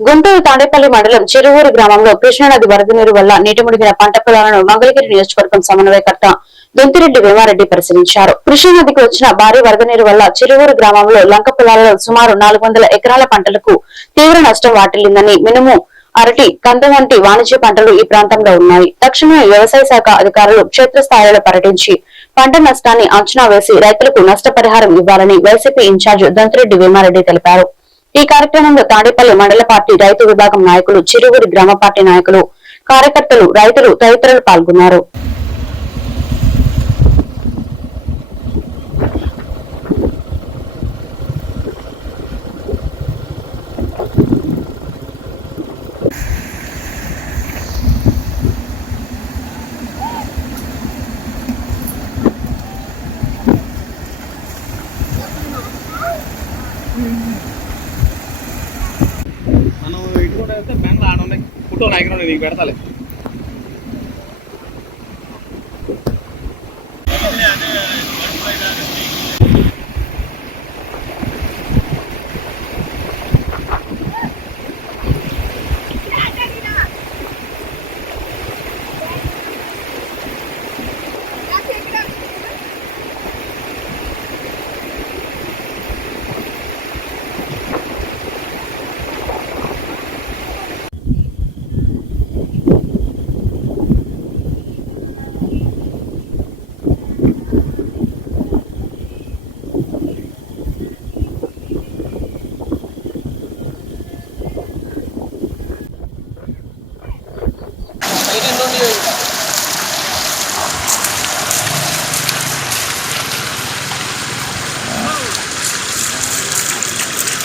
గుంటూరు తాడేపల్లి మండలం చెరువూరు గ్రామంలో కృష్ణానది వరద నీరు వల్ల నీటి మునిగిన పంట పొలాలను మంగళగిరి నియోజకవర్గం సమన్వయకర్త దొంతిరెడ్డి భీమారెడ్డి పరిశీలించారు. కృష్ణానదికి వచ్చిన భారీ వరద నీరు వల్ల చెరువూరు గ్రామంలో లంక పొలాలలో సుమారు నాలుగు వందల ఎకరాల పంటలకు తీవ్ర నష్టం వాటిల్లిందని మినుము అరటి కంద వంటి వాణిజ్య పంటలు ఈ ప్రాంతంలో ఉన్నాయి. తక్షణమే వ్యవసాయ శాఖ అధికారులు క్షేత్రస్థాయిలో పర్యటించి పంట నష్టాన్ని అంచనా వేసి రైతులకు నష్టపరిహారం ఇవ్వాలని వైసీపీ ఇన్ఛార్జ్ దంతిరెడ్డి భీమారెడ్డి తెలిపారు. ఈ కార్యక్రమంలో తాడేపల్లి మండల పార్టీ రైతు విభాగం నాయకులు చిరువురి గ్రామ పార్టీ నాయకులు కార్యకర్తలు రైతులు తదితరులు పాల్గొన్నారు. మనం ఫోటో కూడా వెళ్తే బ్యాన్ ఆడ ఉన్నాయి. ఫోటో నాయకుడు నీకు పెడతాలే.